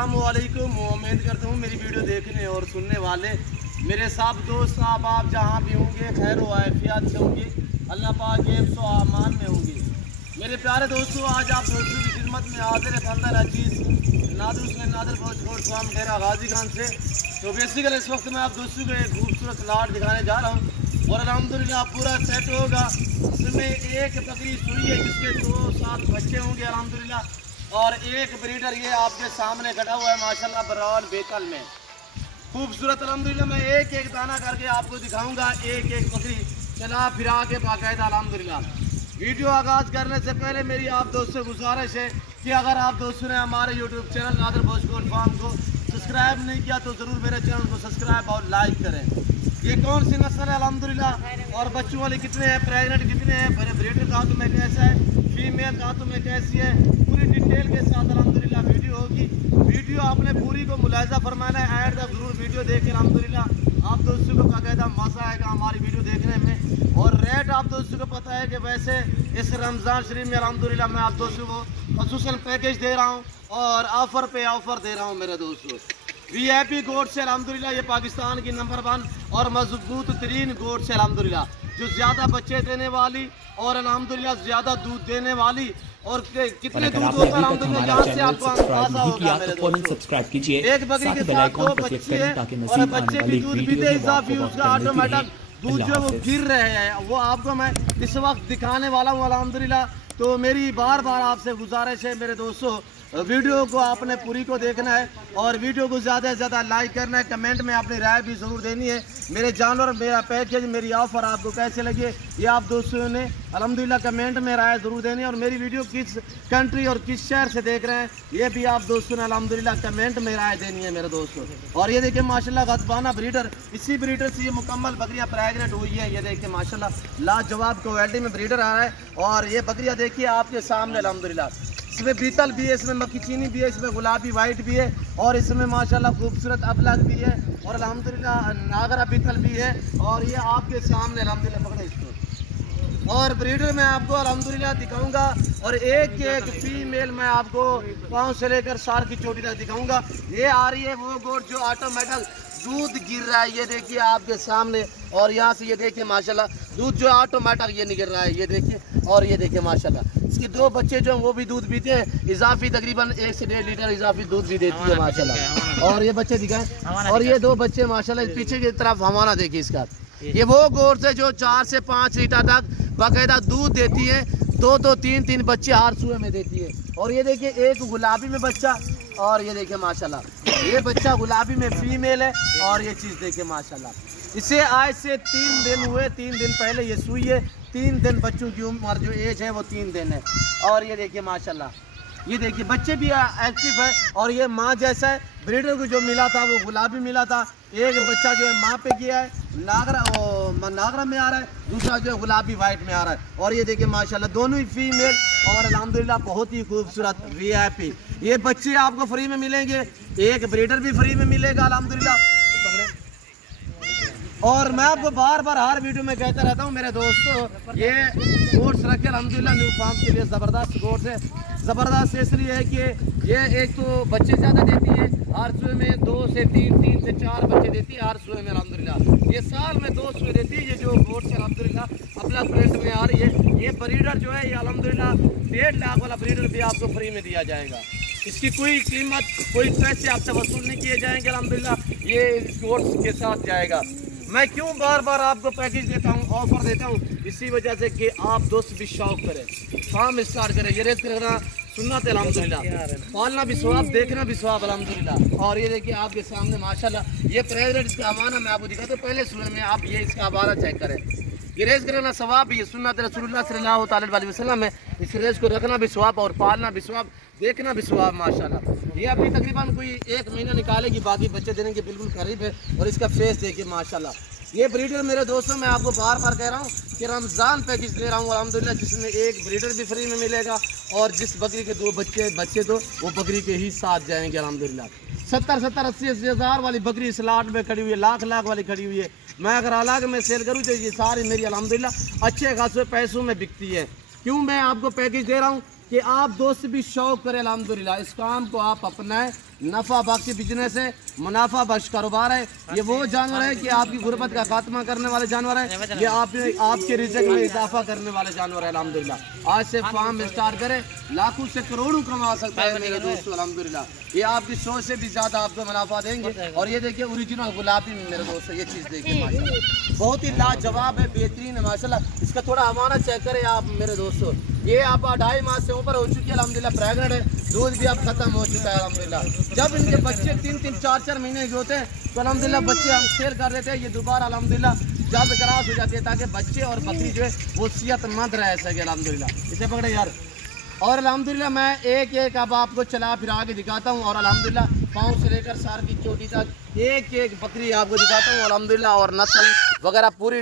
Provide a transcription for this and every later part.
अस्सलामुअलैकुम। उम्मीद करता हूँ मेरी वीडियो देखने और सुनने वाले मेरे सब दोस्त आप जहाँ भी होंगे खैर व आफियत से होंगे, अल्लाह पाक हिफ्ज़ व अमान में होंगे। मेरे प्यारे दोस्तों, आज आप दोस्तों की खिदमत में हाजिर है फंदर अजीज़ नादर फौज फार्म डेरा गाजी खान से। तो बेसिकली इस वक्त मैं आप दोस्तों को एक खूबसूरत लाट दिखाने जा रहा हूँ और अल्हम्दुलिल्लाह पूरा सेट होगा। इसमें एक बकरी सुई है जिसके 2-7 बच्चे होंगे अल्हम्दुलिल्लाह, और एक ब्रीडर ये आपके सामने खड़ा हुआ है माशाल्लाह बरौल बेकल में खूबसूरत अल्हम्दुलिल्लाह। मैं एक एक दाना करके आपको दिखाऊंगा, एक एक बकरी चला फिरा के बाकायदा अल्हम्दुलिल्लाह। वीडियो आगाज़ करने से पहले मेरी आप दोस्तों से गुजारिश है कि अगर आप दोस्तों ने हमारे YouTube channel Nadar Bhojpur farm को सब्सक्राइब नहीं किया तो ज़रूर मेरे चैनल को सब्सक्राइब और लाइक करें। ये कौन सी नस्ल है अल्हम्दुलिल्लाह, और बच्चों वाले कितने हैं, प्रेगनेंट कितने हैं, ब्रीडर दांतों में कैसा है, फीमेल दांतों में कैसी है, पूरी डिटेल के साथ अल्हम्दुलिल्लाह वीडियो होगी। वीडियो आपने पूरी को मुलाहिजा फरमाना है, ऐड तक जरूर वीडियो देखें अल्हम्दुलिल्लाह। आप दोस्तों को बाकायदा मज़ा आएगा हमारी वीडियो देखने में। और रेट आप दोस्तों को पता है कि वैसे इस रमज़ान शरीफ में अल्हम्दुलिल्लाह मैं आप दोस्तों को ख़ुसूसन पैकेज दे रहा हूँ और ऑफ़र पे ऑफ़र दे रहा हूँ मेरे दोस्तों। VIP गोट से अल्हम्दुलिल्लाह ये पाकिस्तान की नंबर 1 और मजबूत तरीन गोट से अल्हम्दुलिल्लाह, जो ज़्यादा बच्चे देने वाली और अल्हम्दुलिल्लाह ज़्यादा दूध देने वाली। और कितने दूध होता है अल्हम्दुलिल्लाह यहाँ से आपको अंदाजा होगा मेरे दोस्तों। एक बकरी के साथ 2 बच्चे हैं और बच्चे भी दूध पीते इजाफी उसका ऑटोमेटिक दूध जो वो गिर रहे हैं वो आपको मैं इस वक्त दिखाने वाला हूँ अल्हम्दुलिल्लाह। तो मेरी बार बार आपसे गुजारिश है मेरे दोस्तों, वीडियो को आपने पूरी को देखना है और वीडियो को ज़्यादा से ज़्यादा लाइक करना है, कमेंट में अपनी राय भी ज़रूर देनी है। मेरे जानवर, मेरा पैकेज, मेरी ऑफ़र आपको कैसे लगे ये आप दोस्तों ने अल्हम्दुलिल्लाह कमेंट में राय ज़रूर देनी है। और मेरी वीडियो किस कंट्री और किस शहर से देख रहे हैं ये भी आप दोस्तों ने अल्हम्दुलिल्लाह कमेंट में राय देनी है मेरे दोस्तों। और ये देखिए माशाल्लाह गज़बाना ब्रीडर, इसी ब्रीडर से ये मुकम्मल बकरियाँ प्रेगनेंट हुई है। ये देखिए माशाल्लाह लाजवाब क्वालिटी में ब्रीडर आ रहा है। और ये बकरियाँ देखिए आपके सामने अल्हम्दुलिल्लाह, इसमें बीतल भी है, इसमें मक्खी चीनी भी है, इसमें गुलाबी वाइट भी है और इसमें माशाल्लाह खूबसूरत अबलग भी है और अल्हम्दुलिल्लाह नागरा बीतल भी है। और ये आपके सामने अल्हम्दुलिल्लाह पकड़े इसको। और ब्रीडर मैं आपको अल्हम्दुलिल्लाह दिखाऊंगा और एक एक फीमेल मैं आपको पाँव से लेकर सार की चोटी तक दिखाऊंगा। ये आ रही है वो गोट जो ऑटोमेटिक दूध गिर रहा है, ये देखिए आपके सामने। और यहाँ से ये देखिए माशाल्लाह दूध जो ऑटोमेटिक ये निकल रहा है, ये देखिए। और ये देखिए माशाल्लाह इसके 2 बच्चे जो हैं वो भी दूध पीते हैं इजाफी, तकरीबन 1 से 1.5 लीटर इजाफी दूध भी देती है माशाल्लाह। और ये बच्चे दिखाएं, और ये 2 बच्चे माशाल्लाह पीछे की तरफ हमारा देखिए इसका। ये वो गोट है जो 4 से 5 लीटर तक बाकायदा दूध देती है, 2 3 बच्चे हर सुबह में देती है। और ये देखिए एक गुलाबी में बच्चा, और ये देखिए माशाल्लाह ये बच्चा गुलाबी में फीमेल है। और ये चीज़ देखिए माशाल्लाह इसे आज से 3 दिन हुए, 3 दिन पहले ये सुई है। 3 दिन बच्चों की उम्र जो एज है वो 3 दिन है। और ये देखिए माशाल्लाह ये देखिए बच्चे भी एक्टिव है। और ये माँ जैसा है, ब्रीडर को जो मिला था वो गुलाबी मिला था। एक बच्चा जो है माँ पे गया है नागरा में आ रहा है, दूसरा जो है गुलाबी वाइट में आ रहा है। और ये देखिए माशाल्लाह दोनों ही फीमेल और अल्हम्दुलिल्लाह बहुत ही खूबसूरत VIP। ये बच्चे आपको फ्री में मिलेंगे, एक ब्रीडर भी फ्री में मिलेगा अल्हम्दुलिल्लाह। और मैं आपको बार बार हर वीडियो में कहता रहता हूँ मेरे दोस्तों, ये गोट्स रखे अल्हम्दुलिल्लाह न्यू फार्म के लिए ज़बरदस्त गोट्स है। ज़बरदस्त इसलिए है कि ये एक तो बच्चे ज़्यादा देती है, हर सुबह में 2 से 3 से 4 बच्चे देती है हर सुबह में अल्हम्दुलिल्लाह। ये साल में 2 सुबह देती है। ये जो गोट्स अल्हम्दुलिल्लाह अपना प्रिंट में आ रही है, ये ब्रीडर जो है ये अल्हम्दुलिल्लाह 1.5 लाख वाला ब्रीडर भी आपको फ्री में दिया जाएगा। इसकी कोई कीमत, कोई पैसे आपसे वसूल नहीं किए जाएंगे अल्हम्दुलिल्लाह, ये गोट्स के साथ जाएगा। मैं क्यों बार बार आपको पैकेज देता हूँ, ऑफर देता हूँ, इसी वजह से कि आप दोस्त भी शौक करें, फार्म स्टार्ट करें। ये रेस करना सुन्नत है अल्हम्दुलिल्लाह, पालना भी स्वाब, देखना भी स्वाब अल्हम्दुलिल्लाह। और ये देखिए आपके सामने माशाल्लाह ये प्रेगनेंट इसका अमाना मैं आपको दिखाता हूँ। पहले सुबह में आप ये इसका हवाला चेक करें। ये रेस करना सवाब भी है, सुन्नत रसूलुल्लाह सल्लल्लाहु अलैहि वसल्लम है। इस रेस को रखना भी स्वाब और पालना भी स्वाब, देखना भी स्वाब माशाल्लाह। ये अभी तकरीबन कोई 1 महीना निकालेगी, बाकी बच्चे देने के बिल्कुल करीब है। और इसका फेस देखिए माशाल्लाह। ये ब्रीडर मेरे दोस्तों मैं आपको बार बार कह रहा हूँ कि रमज़ान पैकेज दे रहा हूँ अल्हम्दुलिल्लाह, जिसमें एक ब्रीडर भी फ्री में मिलेगा और जिस बकरी के 2 बच्चे तो वो बकरी के ही साथ जाएंगे अल्हम्दुलिल्लाह। 70-80 हज़ार वाली बकरी इस लाट में खड़ी हुई है, लाख वाली खड़ी हुई है। मैं अगर अलग में सेल करूँ तो ये सारी मेरी अल्हम्दुलिल्लाह अच्छे खासे पैसों में बिकती है। क्यों मैं आपको पैकेज दे रहा हूँ कि आप दोस्त भी शौक करें अल्हम्दुलिल्लाह, इस काम को आप अपनाएं नफ़ा बख्श बिजनेस है, मुनाफा बख्श कारोबार है। ये वो जानवर है कि आपकी गुर्बत का खात्मा करने वाले जानवर है। ये आपके रिज़्क़ में इजाफा करने वाले जानवर है। अल्हम्दुलिल्लाह आज से फार्म स्टार्ट करें, लाखों से करोड़ों कमा सकता है मेरे दोस्तों। अल्हम्दुलिल्लाह ये आपकी सोच से भी ज़्यादा आपको मुनाफा देंगे। और ये देखिए ओरिजिनल गुलाबी में मेरे दोस्तों, ये चीज़ देखिए माशाल्लाह बहुत ही लाजवाब है, बेहतरीन है माशाल्लाह। इसका थोड़ा हमारा चेक करें आप मेरे दोस्तों। ये आप 2.5 माह से ऊपर हो चुकी है अल्हम्दुलिल्लाह, प्रेग्नेंट है, दूध भी अब खत्म हो चुका है अल्हम्दुलिल्लाह। जब इनके बच्चे 3-3, 4-4 महीने के होते हैं तो अल्हम्दुलिल्लाह बच्चे हम सेल कर देते हैं। ये दोबारा अल्हम्दुलिल्लाह जल्द क्रॉस हो जाती है ताकि बच्चे और बकरी जो है वो सेहतमंद रह सके अल्हम्दुलिल्लाह। इसे पकड़े यार। और अल्हम्दुलिल्लाह मैं एक एक अब आपको चला फिरा के दिखाता हूँ। और अल्हम्दुलिल्लाह पाँव से लेकर सर की चोटी तक एक एक बकरी आपको दिखाता हूँ अल्हम्दुलिल्लाह। और नस्ल वगैरह पूरी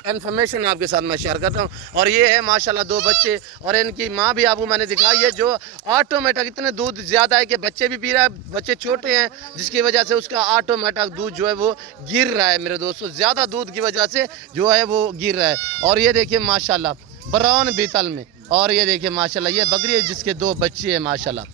इन्फॉर्मेशन आपके साथ मैं शेयर करता हूँ। और ये है माशाल्लाह 2 बच्चे और इनकी माँ भी आपको मैंने दिखाई है, जो ऑटोमेटिक इतने दूध ज़्यादा है कि बच्चे भी पी रहा है। बच्चे छोटे हैं जिसकी वजह से उसका ऑटोमेटिक दूध जो है वो गिर रहा है मेरे दोस्तों, ज़्यादा दूध की वजह से जो है वो गिर रहा है। और ये देखिए माशाल्लाह ब्राउन बीतल में। और ये देखिए माशाल्लाह ये बकरी है जिसके 2 बच्चे हैं माशाल्लाह।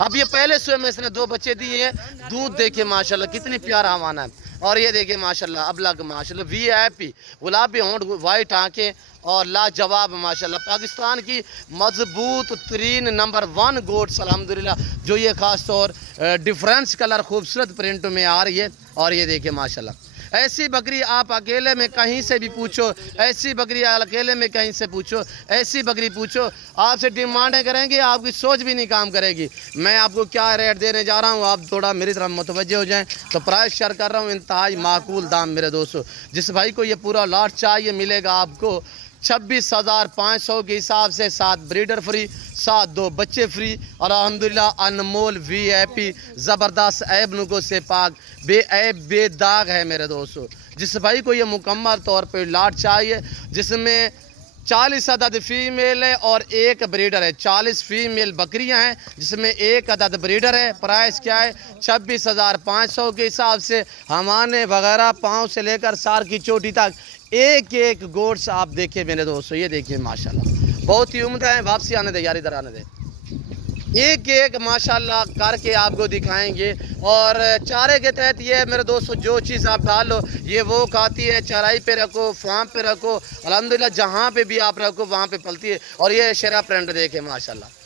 अब ये पहले सुबह में इसने 2 बच्चे दिए हैं। दूध देखिए माशाल्लाह कितनी प्यारा हवाना है। और ये देखिए माशाल्लाह अब लग माशाल्लाह VIP गुलाबी होंठ, वाइट आंखें और लाजवाब माशाल्लाह पाकिस्तान की मजबूत तरीन नंबर 1 गोट्स अल्हम्दुलिल्लाह, जो ये ख़ास तौर डिफरेंस कलर खूबसूरत प्रिंट में आ रही है। और ये देखिए माशाल्लाह ऐसी बकरी आप अकेले में कहीं से भी पूछो, ऐसी बकरी अकेले में कहीं से पूछो, ऐसी बकरी पूछो, आपसे डिमांडें करेंगे, आपकी सोच भी नहीं काम करेगी। मैं आपको क्या रेट देने जा रहा हूँ आप थोड़ा मेरी तरफ मुतवज्जे हो जाएं। तो प्राइस शेयर कर रहा हूँ इंतहाई माकूल दाम मेरे दोस्तों। जिस भाई को ये पूरा लॉट चाहिए मिलेगा आपको 26,500 के हिसाब से, 7 ब्रीडर फ्री, 7 2 बच्चे फ्री। और अल्हम्दुलिल्लाह अनमोल VIP ज़बरदस्त ऐब नुको से पाक बेऐब बेदाग है मेरे दोस्तों। जिस भाई को ये मुकम्मल तौर पे लाट चाहिए जिसमें 40 अदद फीमेल है और 1 ब्रीडर है, 40 फीमेल बकरियां हैं जिसमें 1 अदद ब्रीडर है। प्राइस क्या है 26,500 के हिसाब से। हमाने वगैरह पाँव से लेकर सार की चोटी तक एक एक गोट्स आप देखिए मेरे दोस्तों। ये देखिए माशाल्लाह बहुत ही उम्दा है। वापसी आने दे यार, इधर आने दे। एक एक माशाल्लाह करके आपको दिखाएंगे। और चारे के तहत ये है मेरे दोस्तों, जो चीज़ आप डालो ये वो खाती है। चराई पे रखो, फार्म पे रखो, अल्हम्दुलिल्लाह जहाँ पे भी आप रखो वहाँ पे पलती है। और ये शेरा प्रिंट देखे माशाल्लाह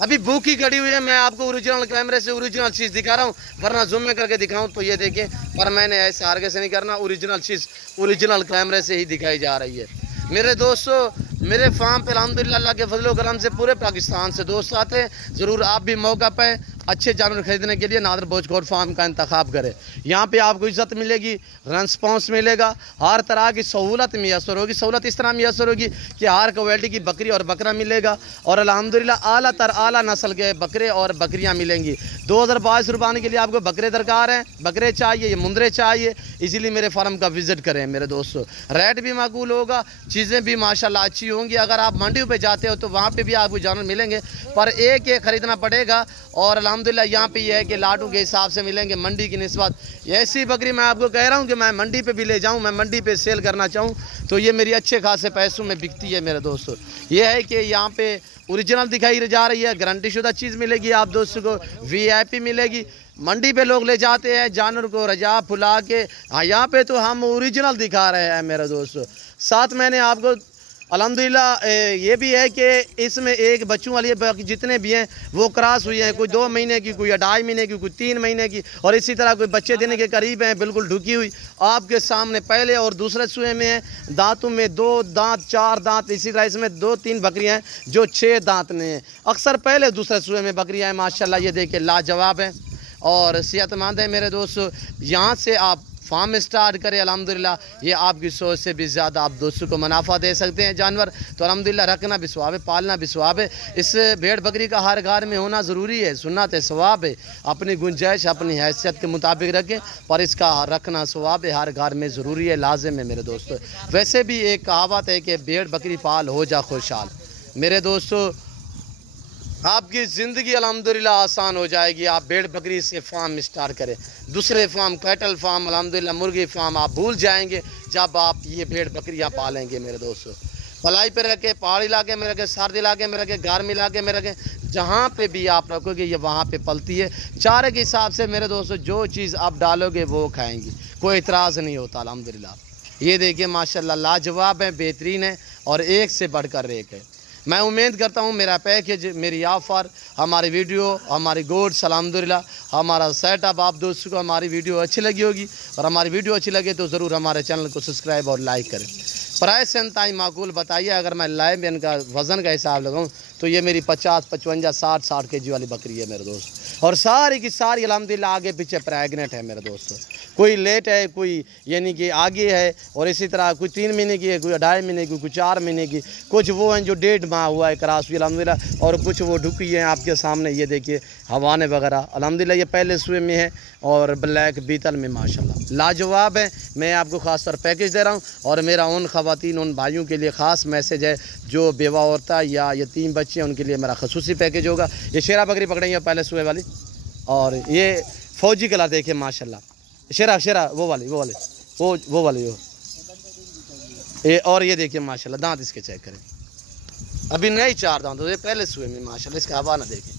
अभी भूखी खड़ी हुई है। मैं आपको ओरिजिनल कैमरे से ओरिजिनल चीज़ दिखा रहा हूँ, वरना जूम में करके दिखाऊँ तो ये देखें। पर मैंने ऐसे आगे से नहीं करना, ओरिजिनल चीज़ ओरिजिनल कैमरे से ही दिखाई जा रही है मेरे दोस्तों। मेरे फार्म पे अल्हम्दुलिल्लाह अल्लाह के फजल करम से पूरे पाकिस्तान से दोस्त आते हैं। ज़रूर आप भी मौका पे अच्छे जानवर खरीदने के लिए नादर बोझ गोट फार्म का इंतखाब करें। यहाँ पे आपको इज़्ज़त मिलेगी, रेस्पॉन्स मिलेगा, हर तरह की सहूलत मैसर होगी। सहूलत इस तरह मैसर होगी कि हर क्वालिटी की बकरी और बकरा मिलेगा। और अल्हम्दुलिल्लाह आला तर आला नस्ल के बकरे और बकरियाँ मिलेंगी। 2022 रुपये के लिए आपको बकरे दरकार हैं, बकरे चाहिए, ये मुंदरे चाहिए, इसीलिए मेरे फार्म का विज़िट करें मेरे दोस्तों। रेट भी माकूल होगा, चीज़ें भी माशाल्लाह अच्छी होंगी। अगर आप मंडियों पे जाते हो तो वहाँ पे भी आपको जानवर मिलेंगे, पर एक एक ख़रीदना पड़ेगा। और अल्हम्दुलिल्लाह यहाँ पे ये है कि लाटू के हिसाब से मिलेंगे मंडी की निस्बत। ऐसी बकरी मैं आपको कह रहा हूँ कि मैं मंडी पे भी ले जाऊँ, मैं मंडी पे सेल करना चाहूँ तो ये मेरी अच्छे खासे पैसों में बिकती है मेरे दोस्तों। ये है कि यहाँ पे ओरिजिनल दिखाई जा रही है, गारंटी शुदा चीज़ मिलेगी आप दोस्तों को, VIP मिलेगी। मंडी पे लोग ले जाते हैं जानवर को रजा फुला के, हाँ यहाँ पे तो हम ओरिजिनल दिखा रहे हैं मेरे दोस्तों। साथ मैंने आपको अल्हम्दुलिल्लाह ये भी है कि इसमें एक बच्चों वाली बाकी जितने भी हैं वो क्रॉस हुई हैं, कोई 2 महीने की, कोई 2.5 महीने की, कोई 3 महीने की, और इसी तरह कोई बच्चे देने के करीब हैं बिल्कुल ढुकी हुई आपके सामने पहले और दूसरे सूए में हैं। दांतों में 2 दांत 4 दांत, इसी तरह इसमें 2-3 बकरियां हैं जो 6 दांत में हैं। अक्सर पहले दूसरे सूए में बकरियां हैं माशाल्लाह। ये देखिए लाजवाब हैं और सेहतमंद है मेरे दोस्तों। यहाँ से आप फार्म स्टार्ट करें अल्हम्दुलिल्लाह। ये आपकी सोच से भी ज़्यादा आप दोस्तों को मुनाफा दे सकते हैं जानवर। तो अल्हम्दुलिल्लाह रखना भी सवाब है, पालना भी सवाब है। इस भेड़ बकरी का हर घर में होना ज़रूरी है, सुन्नत है, सवाब है। अपनी गुंजाइश अपनी हैसियत के मुताबिक रखें, पर इसका रखना सवाब है, हर घर में ज़रूरी है, लाजिम है मेरे दोस्तों। वैसे भी एक कहावत है कि भेड़ बकरी पाल हो जा खुशहाल। मेरे दोस्तों आपकी ज़िंदगी अल्हम्दुलिल्लाह आसान हो जाएगी। आप भेड़ बकरी से फार्म स्टार्ट करें, दूसरे फार्म कैटल फार्म अल्हम्दुलिल्लाह मुर्गी फार्म आप भूल जाएंगे जब आप ये भेड़ बकरियां पालेंगे मेरे दोस्तों। पलाई पे रखे, पहाड़ी इलाके में रखे, सर्द इलाके में रखे, गर्म इलाके में रखे, जहाँ पे भी आप रखोगे ये वहाँ पे पलती है। चारे के हिसाब से मेरे दोस्तों जो चीज़ आप डालोगे वो खाएंगी, कोई इतराज़ नहीं होता अल्हम्दुलिल्लाह। ये देखिए माशाल्लाह लाजवाब है, बेहतरीन है और एक से बढ़कर एक है। मैं उम्मीद करता हूँ मेरा पैकेज, मेरी ऑफ़र, हमारी वीडियो, हमारी गोड्स अल्हम्दुलिल्लाह, हमारा सेटअप आप दोस्तों को हमारी वीडियो अच्छी लगी होगी। और हमारी वीडियो अच्छी लगे तो ज़रूर हमारे चैनल को सब्सक्राइब और लाइक करें। प्राइस इंतहाई माकूल बताइए। अगर मैं लाइव इनका वज़न का हिसाब लगाऊँ तो ये मेरी 50, 55, 60 केजी वाली बकरी है मेरे दोस्त। और सारी की सारी अल्हम्दुलिल्लाह आगे पीछे प्रेगनेंट है मेरे दोस्तों। कोई लेट है, कोई यानी कि आगे है, और इसी तरह कोई 3 महीने की है, कोई 2.5 महीने की, कोई 4 महीने की, कुछ वो हैं जो 1.5 माह हुआ है क्रॉस हुई अल्हम्दुलिल्लाह, और कुछ वो ढुकी हैं आपके सामने। ये देखिए हवाने वगैरह अल्हम्दुलिल्लाह ये पहले सुए में है और ब्लैक बीतल में माशाल्लाह लाजवाब है। मैं आपको ख़ास तौर पैकेज दे रहा हूँ। और मेरा उन ख़वातीन, उन भाइयों के लिए ख़ास मैसेज है जो बेवा औरत या यतीम बच्चे हैं, उनके लिए मेरा खसूसी पैकेज होगा। ये शेरा बकरी पकड़ेंगे पहले सुए वाली, और ये फौजी कलर देखिए माशाल्लाह, शेरा वो वाली वो ये, और ये देखिए माशाल्लाह दांत इसके चेक करें, अभी नई 4 दांत, ये पहले सुए में माशाल्लाह। इसका हवा ना देखें,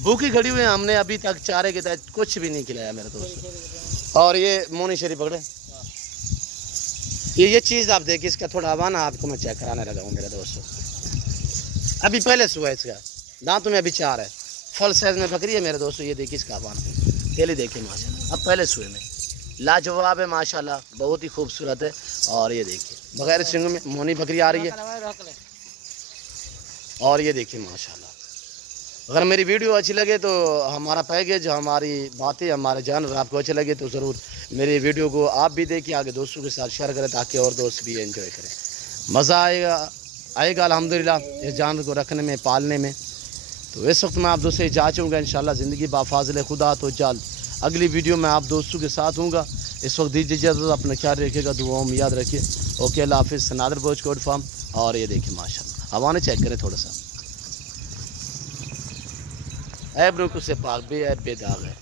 भूखी खड़ी हुई है, हमने अभी तक चारे के तहत कुछ भी नहीं खिलाया मेरे दोस्त। और ये मोनी शरीफ पकड़े, ये चीज़ आप देखिए, इसका थोड़ा हवा ना आपको मैं चेक कराने लगा हूँ मेरे दोस्तों। अभी पहले सुआ है, इसका दांतों में अभी 4 है, फुल साइज में बकरी है मेरे दोस्तों। ये देखिए इसका हवा पहले देखिए माशाल्लाह, अब पहले सुए में लाजवाब है माशाल्लाह, बहुत ही खूबसूरत है। और ये देखिए बगैर सिंग में मोनी बकरी आ रही है। और ये देखिए माशाल्लाह, अगर मेरी वीडियो अच्छी लगे तो हमारा पैकेज, हमारी बातें, हमारे जानवर आपको अच्छे लगे तो ज़रूर मेरी वीडियो को आप भी देखिए, आगे दोस्तों के साथ शेयर करें ताकि और दोस्त भी एंजॉय करें। मज़ा आएगा अल्हम्दुलिल्लाह इस जानवर को रखने में, पालने में। तो इस वक्त मैं आप दोस्तों से जा चूँगा इंशाल्लाह ज़िंदगी बाफाज़िल खुदा तो जल्द अगली वीडियो में आप दोस्तों के साथ हूँगा। इस वक्त दीजिए इजाज़त, अपना ख्याल रखिएगा, दुआओं में याद रखिए। ओके, अल्लाह हाफ़िज़। नादर बोझ कोड फार्म। और ये देखिए माशाल्लाह हवा ने चेक करें थोड़ा सा, ऐब रुक से पाक भी है, बेदाग है।